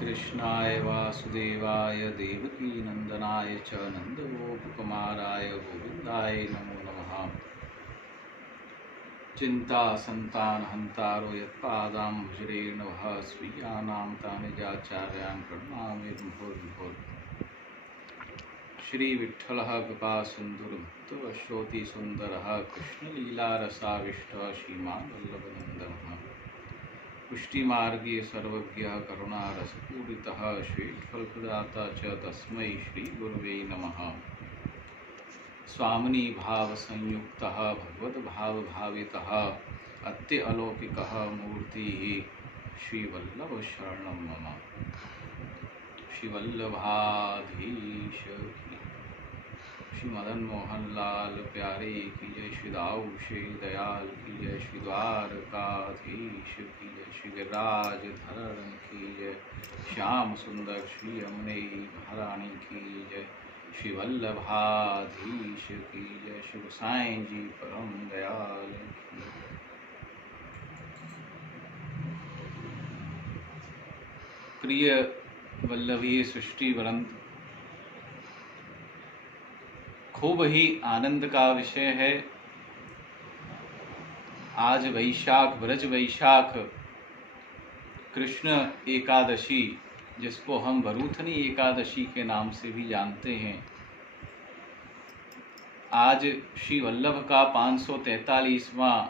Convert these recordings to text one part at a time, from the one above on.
कृष्णाय वासुदेवाय देवकीनंदनाय च नन्दगोपकुमाराय गोविन्दाय नमो नमः। चिंता संतान हंतारो यत्पादाम्बुजरेणवः स्वीयानां तानि चार्यान् प्रणमामि मुहुर्मुहुः। श्री विठ्ठलः कृपासिन्धुर्भक्तवशोऽति सुन्दरः कृष्णलीलारसाविष्टः श्रीमान् वल्लभनन्दनः। पुष्टिमार्गे सर्वज्ञः करुणारसपूरितः श्रीविठ्ठलप्रदाता च तस्मै श्रीगुरवे नमः। स्वामिनी भाव संयुक्तः भगवद्भाव भावितः अत्य अलौकिकः मूर्तिः श्रीवल्लभ शरणं मम। श्रीवल्लभाधीश की, श्री मदन मोहन लाल प्यारे की जय, श्री दाऊ श्री दयाल की जय, श्री द्वारकाधीश की जय, श्री गिरिराज धरण की जय, श्याम सुंदर श्री अमने महारानी की जय, श्री वल्लभाधीश की जय, श्री गोसाई जी परम दयाल की। प्रिय वल्लभी सृष्टि वरंत, खूब ही आनंद का विषय है। आज वैशाख, ब्रज वैशाख कृष्ण एकादशी, जिसको हम वरूथनी एकादशी के नाम से भी जानते हैं, आज श्री वल्लभ का 543वां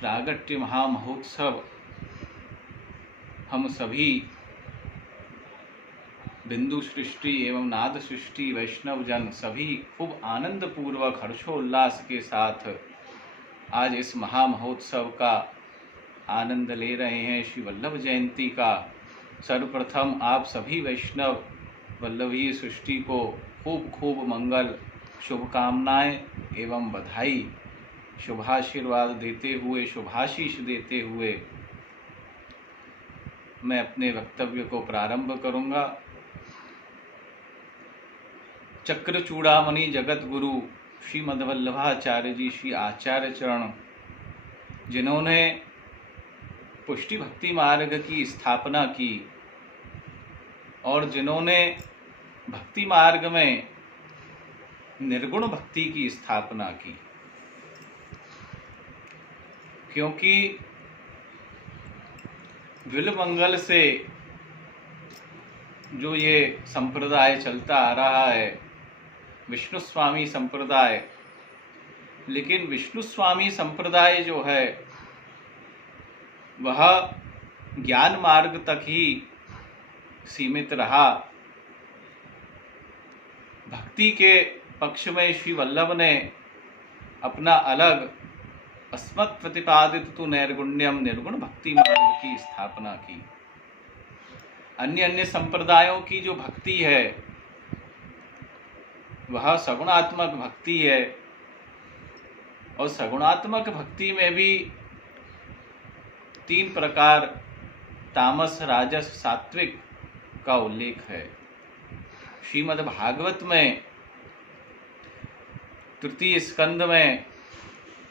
प्रागट्य महामहोत्सव हम सभी बिंदु सृष्टि एवं नाद सृष्टि वैष्णव जन सभी खूब आनंद पूर्वक हर्षोल्लास के साथ आज इस महामहोत्सव का आनंद ले रहे हैं। श्री वल्लभ जयंती का सर्वप्रथम आप सभी वैष्णव वल्लभी सृष्टि को खूब खूब मंगल, शुभकामनाएं एवं बधाई, शुभाशीर्वाद देते हुए, शुभाशीष देते हुए मैं अपने वक्तव्य को प्रारंभ करूंगा। चक्र चूड़ामणि जगत गुरु श्रीमद् वल्लभाचार्य जी, श्री आचार्य चरण, जिन्होंने पुष्टि भक्ति मार्ग की स्थापना की और जिन्होंने भक्ति मार्ग में निर्गुण भक्ति की स्थापना की, क्योंकि विलमंगल से जो ये संप्रदाय चलता आ रहा है, विष्णु स्वामी संप्रदाय, लेकिन विष्णु स्वामी संप्रदाय जो है वह ज्ञान मार्ग तक ही सीमित रहा। भक्ति के पक्ष में श्री वल्लभ ने अपना अलग अस्मत् प्रतिपादित तु नैर्गुण्यम निर्गुण भक्ति मार्ग की स्थापना की। अन्य अन्य संप्रदायों की जो भक्ति है वह सगुणात्मक भक्ति है, और सगुणात्मक भक्ति में भी 3 प्रकार तामस, राजस, सात्विक का उल्लेख है। श्रीमद् भागवत में 3 स्कंद में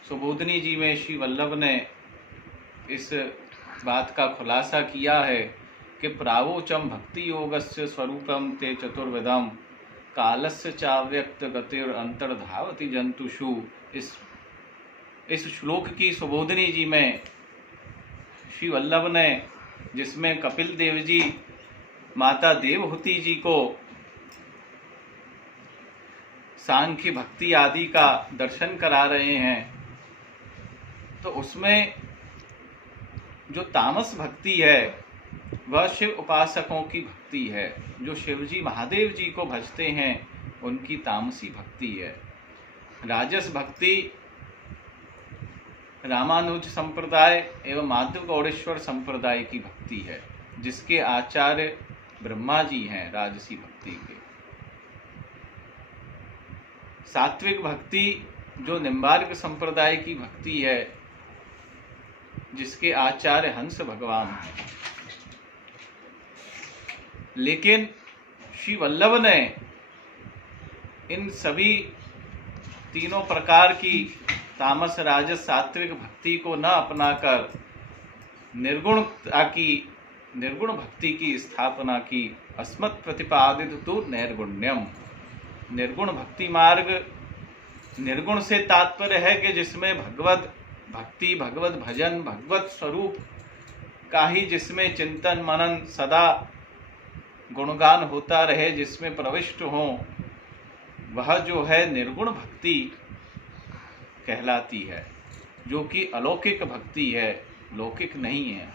सुबोधनी जी में श्री वल्लभ ने इस बात का खुलासा किया है कि प्रावोचम भक्ति योगस्य स्वरूपम ते चतुर्विधम कालस्य चाव्यक्त गतिर अंतर्धावति जंतुषु। इस श्लोक की सुबोधनी जी में श्री वल्लभ ने, जिसमें कपिल देव जी माता देवहूति जी को सांख्य भक्ति आदि का दर्शन करा रहे हैं, तो उसमें जो तामस भक्ति है वह शिव उपासकों की भक्ति है। जो शिवजी महादेव जी को भजते हैं उनकी तामसी भक्ति है। राजस भक्ति रामानुज संप्रदाय एवं माधव गौड़ेश्वर संप्रदाय की भक्ति है, जिसके आचार्य ब्रह्मा जी हैं राजसी भक्ति के। सात्विक भक्ति जो निम्बार्क संप्रदाय की भक्ति है, जिसके आचार्य हंस भगवान हैं। लेकिन श्री वल्लभ ने इन सभी तीनों प्रकार की तामस, राजस, सात्विक भक्ति को न अपनाकर निर्गुणता की निर्गुण भक्ति की स्थापना की। अस्मत् प्रतिपादित तो नैर्गुण्यम। निर्गुण भक्ति मार्ग, निर्गुण से तात्पर्य है कि जिसमें भगवत भक्ति, भगवत भजन, भगवत स्वरूप का ही जिसमें चिंतन मनन सदा गुणगान होता रहे, जिसमें प्रविष्ट हो, वह जो है निर्गुण भक्ति कहलाती है, जो कि अलौकिक भक्ति है, लौकिक नहीं है।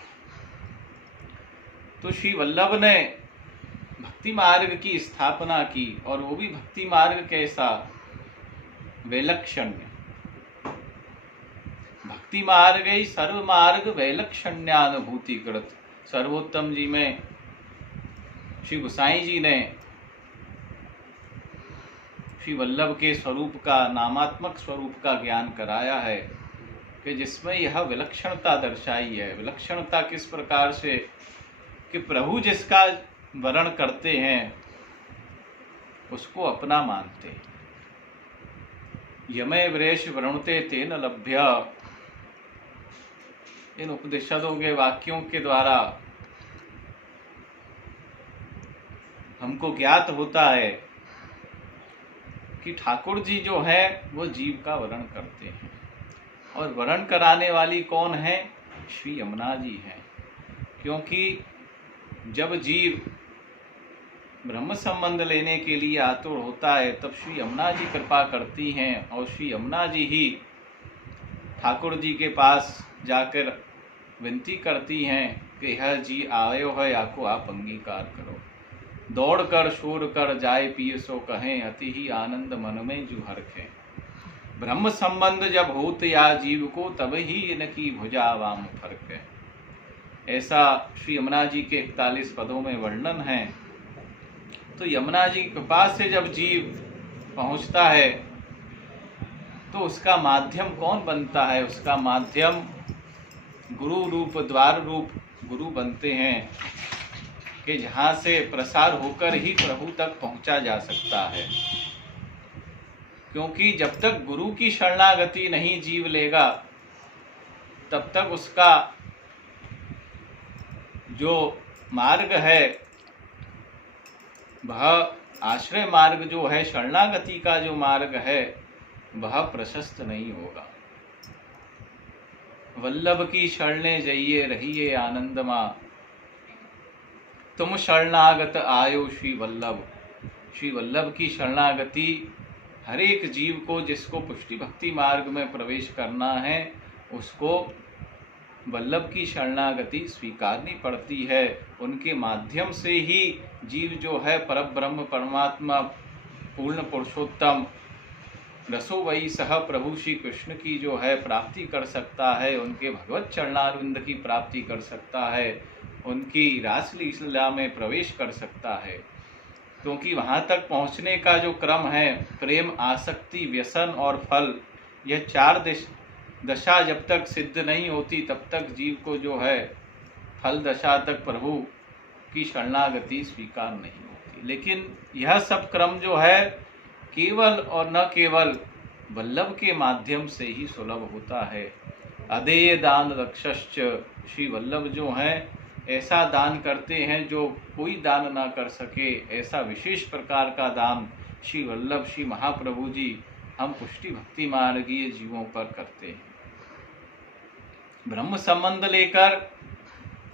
तो श्री वल्लभ ने भक्ति मार्ग की स्थापना की, और वो भी भक्ति मार्ग कैसा, वैलक्षण्य। भक्ति मार्ग ही सर्व मार्ग वैलक्षण्यानुभूति कृत। सर्वोत्तम जी में श्री गोसाई जी ने श्री वल्लभ के स्वरूप का, नामात्मक स्वरूप का ज्ञान कराया है कि जिसमें यह विलक्षणता दर्शाई है। विलक्षणता किस प्रकार से कि प्रभु जिसका वरण करते हैं उसको अपना मानते हैं। यमे वृष वरुणते तेन लभ्य, इन उपनिषदों के वाक्यों के द्वारा हमको ज्ञात होता है कि ठाकुर जी जो है वो जीव का वरण करते हैं, और वरण कराने वाली कौन है, श्री यमुना जी हैं। क्योंकि जब जीव ब्रह्म संबंध लेने के लिए आतुर होता है तब श्री यमुना जी कृपा करती हैं, और श्री यमुना जी ही ठाकुर जी के पास जाकर विनती करती हैं कि यह जी आयो है, आको आप अंगीकार करो। दौड़ कर शोर कर जाए पिय सो कहें, अति ही आनंद मन में जू हरखे। ब्रह्म संबंध जब होत या जीव को, तब ही इनकी भुजा वाम फर्क है। ऐसा श्री यमुना जी के 41 पदों में वर्णन है। तो यमुना जी के पास से जब जीव पहुंचता है तो उसका माध्यम कौन बनता है, उसका माध्यम गुरु रूप, द्वार रूप गुरु बनते हैं, कि जहाँ से प्रसार होकर ही प्रभु तक पहुंचा जा सकता है। क्योंकि जब तक गुरु की शरणागति नहीं जीव लेगा तब तक उसका जो मार्ग है, वह आश्रय मार्ग जो है, शरणागति का जो मार्ग है, वह प्रशस्त नहीं होगा। वल्लभ की शरणे जइए रहिए आनंदमा, तुम शरणागत आयो श्री वल्लभ। श्री वल्लभ की शरणागति हर एक जीव को, जिसको पुष्टि भक्ति मार्ग में प्रवेश करना है, उसको वल्लभ की शरणागति स्वीकारनी पड़ती है। उनके माध्यम से ही जीव जो है परब्रह्म परमात्मा पूर्ण पुरुषोत्तम रसो वही सह प्रभु श्री कृष्ण की जो है प्राप्ति कर सकता है, उनके भगवत चरणारविंद की प्राप्ति कर सकता है, उनकी रासलीला में प्रवेश कर सकता है। क्योंकि वहाँ तक पहुँचने का जो क्रम है, प्रेम, आसक्ति, व्यसन और फल, यह 4 दशा जब तक सिद्ध नहीं होती तब तक जीव को जो है फल दशा तक प्रभु की शरणागति स्वीकार नहीं होती। लेकिन यह सब क्रम जो है केवल और न केवल वल्लभ के माध्यम से ही सुलभ होता है। अदेय दान रक्षश्च, श्री वल्लभ जो हैं ऐसा दान करते हैं जो कोई दान ना कर सके। ऐसा विशेष प्रकार का दान श्री वल्लभ श्री महाप्रभु जी हम पुष्टि भक्ति मार्गीय जीवों पर करते हैं। ब्रह्म संबंध लेकर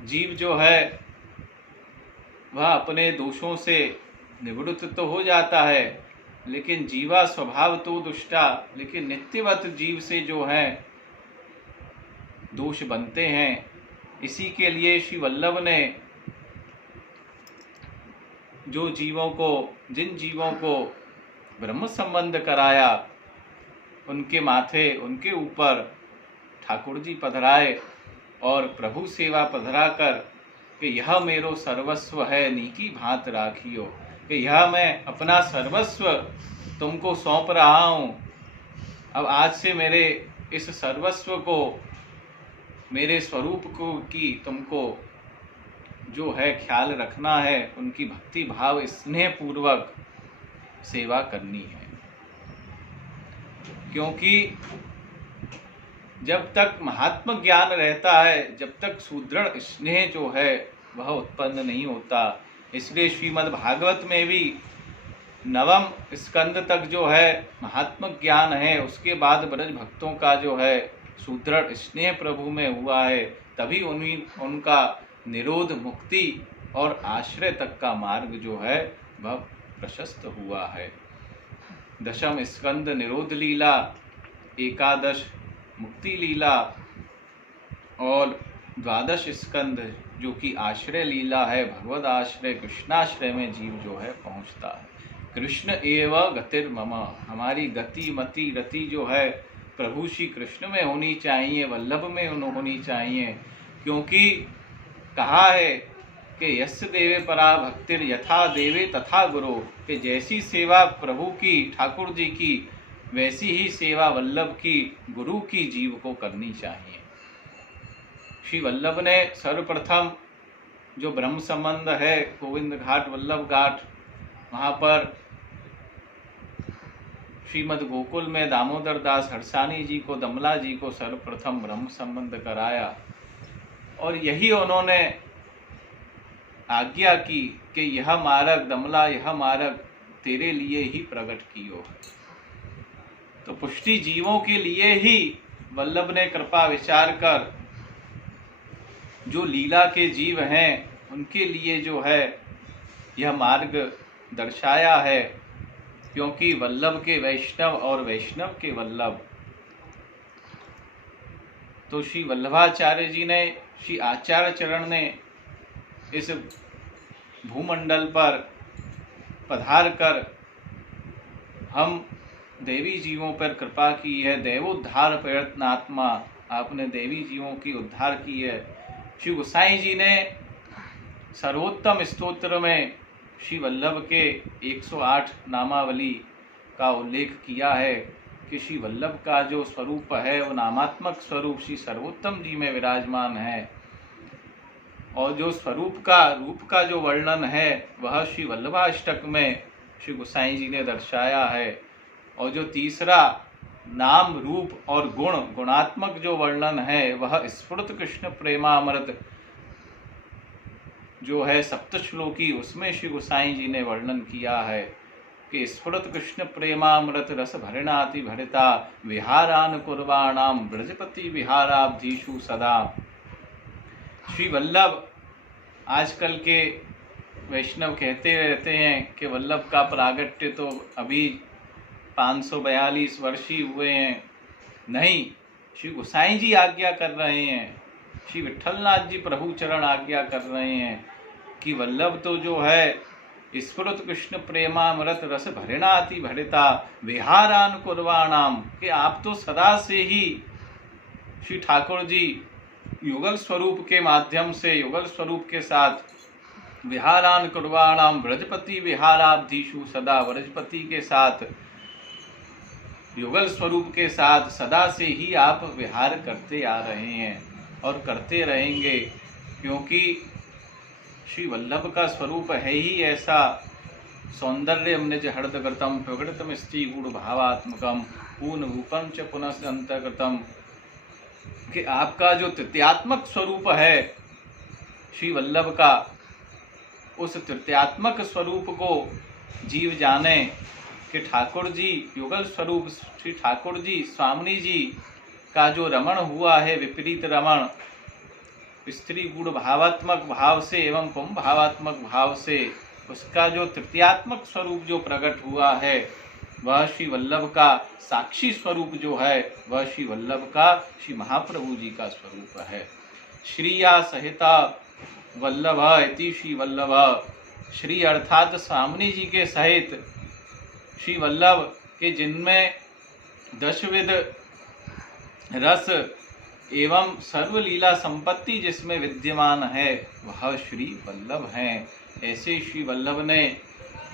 जीव जो है वह अपने दोषों से निवृत्त तो हो जाता है, लेकिन जीवा स्वभाव तो दुष्टा, लेकिन नित्यवत जीव से जो है दोष बनते हैं। इसी के लिए श्री वल्लभ ने जिन जीवों को ब्रह्म संबंध कराया, उनके माथे, उनके ऊपर ठाकुर जी पधराए और प्रभु सेवा पधरा कर कि यह मेरो सर्वस्व है नीकी भांत राखियो, कि यह मैं अपना सर्वस्व तुमको सौंप रहा हूँ। अब आज से मेरे इस सर्वस्व को, मेरे स्वरूप को की तुमको जो है ख्याल रखना है, उनकी भक्ति भाव स्नेह पूर्वक सेवा करनी है। क्योंकि जब तक महात्म ज्ञान रहता है, जब तक सुदृढ़ स्नेह जो है वह उत्पन्न नहीं होता। इसलिए श्रीमद् भागवत में भी नवम स्कंद तक जो है महात्म ज्ञान है, उसके बाद ब्रज भक्तों का जो है सुदृढ़ स्नेह प्रभु में हुआ है, तभी उनका निरोध, मुक्ति और आश्रय तक का मार्ग जो है वह प्रशस्त हुआ है। दशम स्कंद निरोध लीला, एकादश मुक्ति लीला और द्वादश स्कंद जो कि आश्रय लीला है, भगवद आश्रय कृष्णाश्रय में जीव जो है पहुंचता है। कृष्ण एव गतिर्मम, हमारी गति मति रति जो है प्रभु श्री कृष्ण में होनी चाहिए, वल्लभ में होनी चाहिए, क्योंकि कहा है कि यस्य देवे परा भक्तिर यथा देवे तथा गुरु, कि जैसी सेवा प्रभु की, ठाकुर जी की, वैसी ही सेवा वल्लभ की, गुरु की जीव को करनी चाहिए। श्री वल्लभ ने सर्वप्रथम जो ब्रह्म संबंध है, गोविंद घाट, वल्लभ घाट, वहाँ पर श्रीमद् गोकुल में दामोदर दास हरसानी जी को, दमला जी को सर्वप्रथम ब्रह्म संबंध कराया, और यही उन्होंने आज्ञा की कि यह मार्ग दमला, यह मार्ग तेरे लिए ही प्रकट कियो है। तो पुष्टि जीवों के लिए ही वल्लभ ने कृपा विचार कर जो लीला के जीव हैं उनके लिए जो है यह मार्ग दर्शाया है, क्योंकि वल्लभ के वैष्णव और वैष्णव के वल्लभ। तो श्री वल्लभाचार्य जी ने, श्री आचार्य चरण ने इस भूमंडल पर पधार कर हम देवी जीवों पर कृपा की है। देवोद्धार प्रयत्नात्मा, आपने देवी जीवों की उद्धार की है। श्री गोसाई जी ने सर्वोत्तम स्तोत्र में श्री वल्लभ के 108 नामावली का उल्लेख किया है कि श्री वल्लभ का जो स्वरूप है वो नामात्मक स्वरूप श्री सर्वोत्तम जी में विराजमान है, और जो स्वरूप का, रूप का जो वर्णन है वह श्री वल्लभाष्टक में श्री गोसाई जी ने दर्शाया है। और जो तीसरा नाम, रूप और गुण, गुणात्मक जो वर्णन है वह स्फुरत कृष्ण प्रेमामृत जो है सप्तश्लोकी, उसमें श्री गोसाई जी ने वर्णन किया है कि स्फुरत कृष्ण प्रेमामृत रस भरिणाति भरिता विहारान कुर्वाणाम ब्रजपति विहाराब्धीषु सदा। श्री वल्लभ, आजकल के वैष्णव कहते रहते हैं कि वल्लभ का प्रागट्य तो अभी 542 वर्ष ही हुए हैं। नहीं, श्री गोसाई जी आज्ञा कर रहे हैं, श्री विट्ठलनाथ जी प्रभु चरण आज्ञा कर रहे हैं कि वल्लभ तो जो है स्फुरत कृष्ण प्रेमामृत रस भरिणाति भरिता विहारान कुर्वाणाम, कि आप तो सदा से ही श्री ठाकुर जी युगल स्वरूप के माध्यम से, युगल स्वरूप के साथ विहारान कुर्वाणाम ब्रजपति विहाराब्धीषु सदा, ब्रजपति के साथ, युगल स्वरूप के साथ सदा से ही आप विहार करते आ रहे हैं और करते रहेंगे, क्योंकि श्री वल्लभ का स्वरूप है ही ऐसा सौंदर्य निज हृदगतम प्रकृतम स्त्री गुण भावात्मकम पूर्ण रूपम च पुनः अंतर्गतम, कि आपका जो तृतीयात्मक स्वरूप है श्री वल्लभ का, उस तृतीयात्मक स्वरूप को जीव जाने कि ठाकुर जी युगल स्वरूप, श्री ठाकुर जी स्वामी जी का जो रमण हुआ है, विपरीत रमण, स्त्री गुण भावात्मक भाव से एवं पुम भावात्मक भाव से, उसका जो तृतीयात्मक स्वरूप जो प्रकट हुआ है वह श्री वल्लभ का साक्षी स्वरूप जो है वह श्री वल्लभ का, श्री महाप्रभु जी का स्वरूप है। श्रीया सहिता वल्लभ इति श्री वल्लभ, श्री अर्थात स्वामी जी के सहित श्री वल्लभ के, जिनमें दशविध रस एवं सर्वलीला संपत्ति जिसमें विद्यमान है वह श्री वल्लभ हैं। ऐसे श्री वल्लभ ने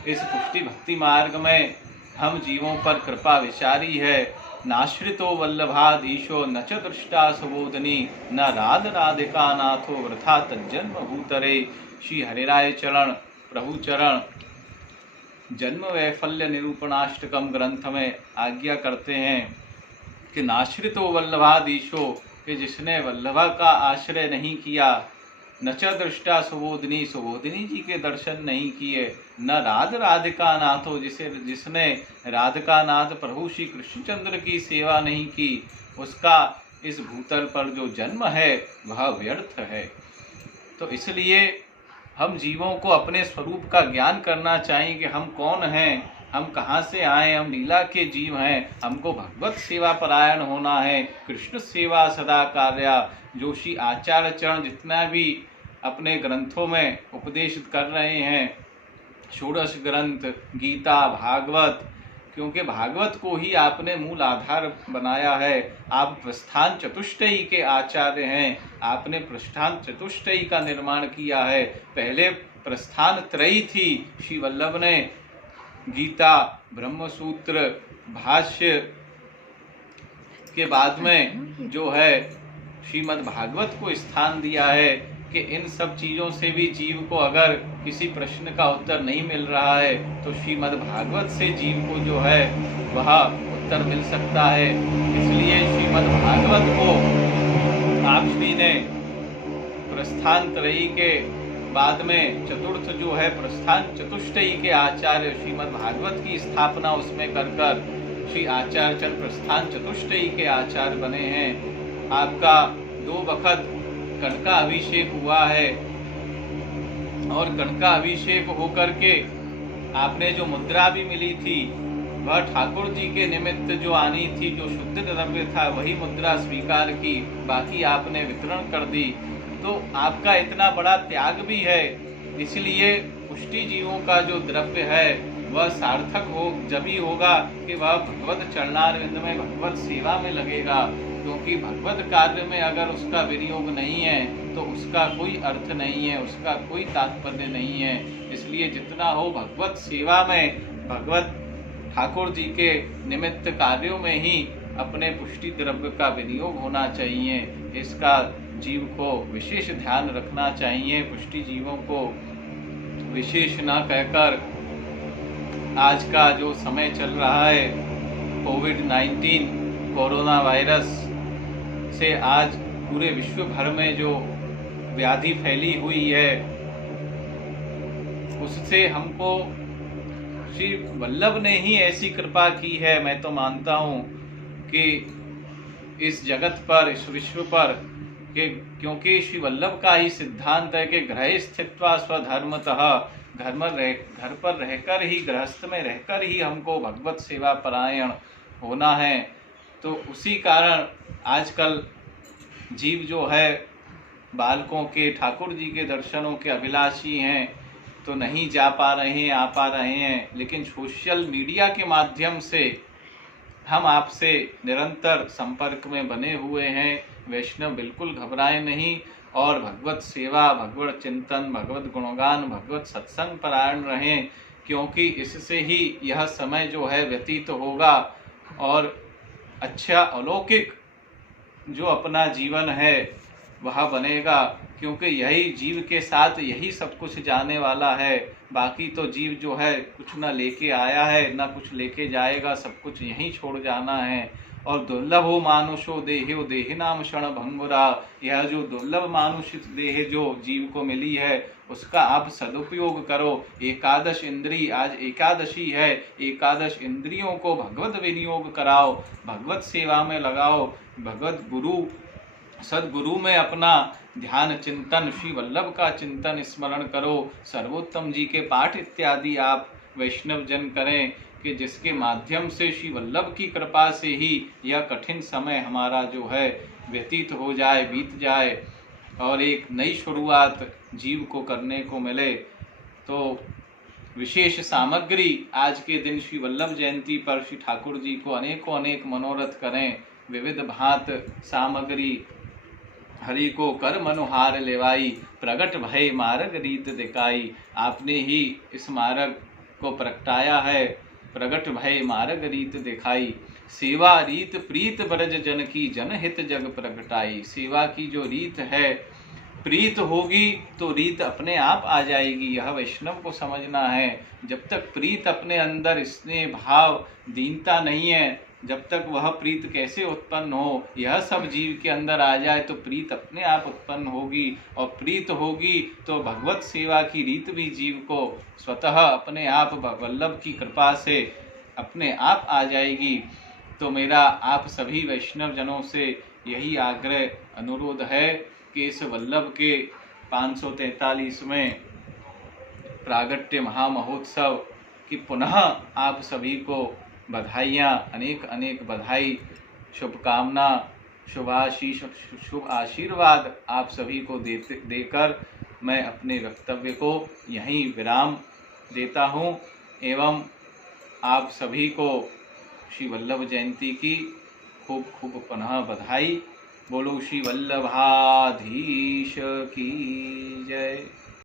इस पुष्टि भक्ति मार्ग में हम जीवों पर कृपा विचारी है। नाश्रितो वल्लभाधीशो न च दृष्टा सुबोधनी न राध राधिका नाथो वृथा तज्जन्म भूतरे। श्री हरिराय चरण प्रभु चरण जन्म वैफल्य निरूपणाष्टकम ग्रंथ में आज्ञा करते हैं कि नाश्रितो वल्लभाधीशो, कि जिसने वल्लभा का आश्रय नहीं किया, न च दृष्टा सुबोधिनी, सुबोधिनी जी के दर्शन नहीं किए, न राध राधिका नाथो, जिसने राधिका नाथ प्रभु श्री कृष्णचंद्र की सेवा नहीं की, उसका इस भूतल पर जो जन्म है वह व्यर्थ है। तो इसलिए हम जीवों को अपने स्वरूप का ज्ञान करना चाहिए कि हम कौन हैं, हम कहाँ से आए, हम लीला के जीव हैं, हमको भगवत सेवा परायण होना है। कृष्ण सेवा सदा कार्या, जो श्री आचार्य चरण जितना भी अपने ग्रंथों में उपदेश कर रहे हैं, षोडश ग्रंथ, गीता, भागवत, क्योंकि भागवत को ही आपने मूल आधार बनाया है। आप प्रस्थान चतुष्टयी के आचार्य हैं, आपने प्रस्थान चतुष्टयी का निर्माण किया है। पहले प्रस्थान त्रयी थी, श्री वल्लभ ने गीता, ब्रह्मसूत्र, भाष्य के बाद में जो है श्रीमद् भागवत को स्थान दिया है कि इन सब चीज़ों से भी जीव को अगर किसी प्रश्न का उत्तर नहीं मिल रहा है तो श्रीमद् भागवत से जीव को जो है वह उत्तर मिल सकता है। इसलिए श्रीमद् भागवत को आप श्री ने प्रस्थान त्रयी के बाद में चतुर्थ जो है प्रस्थान चतुष्टयी के आचार्य श्रीमद् भागवत की स्थापना उसमें कर कर श्री आचार्य चंद प्रस्थान चतुष्टयी के आचार्य बने हैं। आपका 2 वक्त कनका अभिषेक हुआ है और कनका अभिषेक होकर के आपने जो मुद्रा भी मिली थी वह ठाकुर जी के निमित्त जो आनी थी, जो शुद्ध द्रव्य था वही मुद्रा स्वीकार की, बाकी आपने वितरण कर दी। तो आपका इतना बड़ा त्याग भी है, इसलिए पुष्टि जीवों का जो द्रव्य है वह सार्थक हो जब ही होगा कि वह भगवत चरणारविंद में भगवत सेवा में लगेगा। क्योंकि भगवत कार्य में अगर उसका विनियोग नहीं है तो उसका कोई अर्थ नहीं है, उसका कोई तात्पर्य नहीं है। इसलिए जितना हो भगवत सेवा में, भगवत ठाकुर जी के निमित्त कार्यों में ही अपने पुष्टि द्रव्य का विनियोग होना चाहिए। इसका जीव को विशेष ध्यान रखना चाहिए। पुष्टि जीवों को विशेष न कहकर आज का जो समय चल रहा है कोविड-19 कोरोना वायरस से आज पूरे विश्व भर में जो व्याधि फैली हुई है उससे हमको श्री वल्लभ ने ही ऐसी कृपा की है। मैं तो मानता हूँ कि इस जगत पर, इस विश्व पर, कि क्योंकि श्री वल्लभ का ही सिद्धांत है कि गृहे स्थित्वा स्वधर्मतः, घर पर रहकर ही, गृहस्थ में रहकर ही हमको भगवत सेवा परायण होना है। तो उसी कारण आजकल जीव जो है बालकों के ठाकुर जी के दर्शनों के अभिलाषी हैं तो नहीं जा पा रहे हैं, आ पा रहे हैं, लेकिन सोशल मीडिया के माध्यम से हम आपसे निरंतर संपर्क में बने हुए हैं। वैष्णव बिल्कुल घबराए नहीं और भगवत सेवा, भगवत चिंतन, भगवत गुणगान, भगवत सत्संग परायण रहें, क्योंकि इससे ही यह समय जो है व्यतीत होगा और अच्छा अलौकिक जो अपना जीवन है वह बनेगा। क्योंकि यही जीव के साथ यही सब कुछ जाने वाला है। बाकी तो जीव जो है कुछ न लेके आया है न कुछ लेके जाएगा, सब कुछ यहीं छोड़ जाना है। और दुर्लभो मानुषो देहो देहिनाम क्षण भंगुरा, यह जो दुर्लभ मानुषित देह जो जीव को मिली है उसका आप सदुपयोग करो। एकादश इंद्री, आज एकादशी है, एकादश इंद्रियों को भगवत विनियोग कराओ, भगवत सेवा में लगाओ, भगवत गुरु सदगुरु में अपना ध्यान चिंतन, श्री वल्लभ का चिंतन स्मरण करो। सर्वोत्तम जी के पाठ इत्यादि आप वैष्णव जन करें कि जिसके माध्यम से श्री वल्लभ की कृपा से ही यह कठिन समय हमारा जो है व्यतीत हो जाए, बीत जाए और एक नई शुरुआत जीव को करने को मिले। तो विशेष सामग्री आज के दिन श्री वल्लभ जयंती पर श्री ठाकुर जी को अनेकों अनेक मनोरथ करें। विविध भांत सामग्री हरि को कर मनोहार लेवाई, प्रगट भय मार्ग रीत दिखाई। आपने ही इस मार्ग को प्रगटाया है, प्रगट भय मार्ग रीत दिखाई। सेवा रीत प्रीत ब्रज जन की, जनहित जग प्रगटाई। सेवा की जो रीत है, प्रीत होगी तो रीत अपने आप आ जाएगी, यह वैष्णव को समझना है। जब तक प्रीत अपने अंदर स्नेह भाव, दीनता नहीं है, जब तक वह प्रीत कैसे उत्पन्न हो, यह सब जीव के अंदर आ जाए तो प्रीत अपने आप उत्पन्न होगी, और प्रीत होगी तो भगवत सेवा की रीत भी जीव को स्वतः अपने आप वल्लभ की कृपा से अपने आप आ जाएगी। तो मेरा आप सभी वैष्णव जनों से यही आग्रह अनुरोध है कि इस वल्लभ के 543वें प्रागट्य महामहोत्सव की पुनः आप सभी को बधाइयाँ, अनेक अनेक बधाई, शुभकामना, शुभाशीष, शुभ आशीर्वाद आप सभी को देकर मैं अपने वक्तव्य को यहीं विराम देता हूँ एवं आप सभी को श्री वल्लभ जयंती की खूब खूब पुनः बधाई। बोलो श्री वल्लभाधीश की जय।